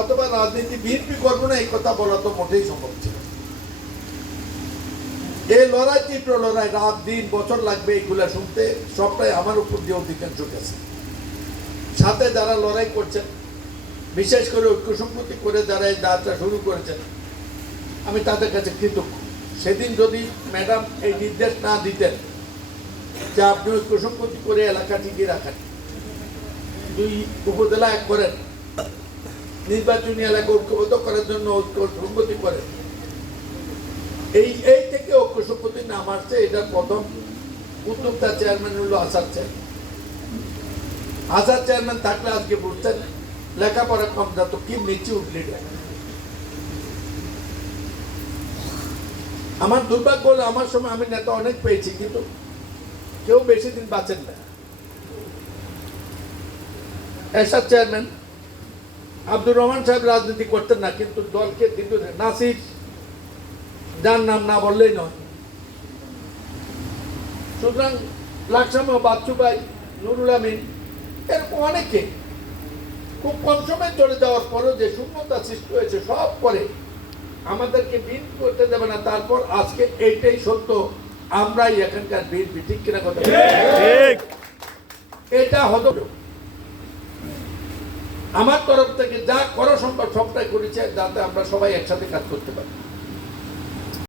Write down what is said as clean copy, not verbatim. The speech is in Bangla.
অথবা রাজনীতি বিএনপি করবো না এই কথা বলা তো মোটেই সম্ভব ছিল। এই লড়াই তীব্র লড়াই, রাত দিন বছর লাগবে এগুলা শুনতে, সবটাই আমার উপর দিয়ে অধিকাংশ গেছে। সাথে যারা লড়াই করছেন, বিশেষ করে ঐক্য সংহতি করে যারা এই যাত্রা শুরু করেছেন, আমি তাদের কাছে কৃতজ্ঞ। সেদিন যদি ম্যাডাম এই নির্দেশ না দিতেন যে আপনি ঐক্য সংহতি করে এলাকা টিকিয়ে রাখেন, 2 উপজেলা এক করেন, নির্বাচনী এলাকা ঐক্যবদ্ধ করার জন্য ঐক্য সংহতি করেন, এই থেকে ঐক্য সংহতি নাম আসছে। এটার প্রথম উদ্যোক্তা চেয়ারম্যান হলো আসাদ চেয়ারম্যান। আসাদ চেয়ারম্যান থাকলে আজকে বুঝতেন লেখাপড়া কম যাত, কি মিচিউড লিডার। আমার দুর্ভাগ্য হলো আমার সময় আমি নেতা অনেক পেয়েছি, কিন্তু কেউ বেশি দিন বাঁচেন না। এরশাদ চেয়ারম্যান, আব্দুর রহমান সাহেব রাজনীতি করতেন না, কিন্তু দলকে দীর্ঘ, নাসির, যার নাম না বললেই নয়। সুতরাং লাকসামা, বাচ্চু ভাই, নুরুল আমিন, এরকম অনেকে খুব কম সময় চলে যাওয়ার পরেও যে শূন্যতা সৃষ্টি হয়েছে সব করে আমাদেরকে বিএনপি করতে দেবে না। তারপর আজকে এইটাই সত্য, আমরাই এখানকার বিএনপি, ঠিক কিনা কথা? এটা হতো। আমার তরফ থেকে যা করা সম্ভব সবটাই করেছে, যাতে আমরা সবাই একসাথে কাজ করতে পারি।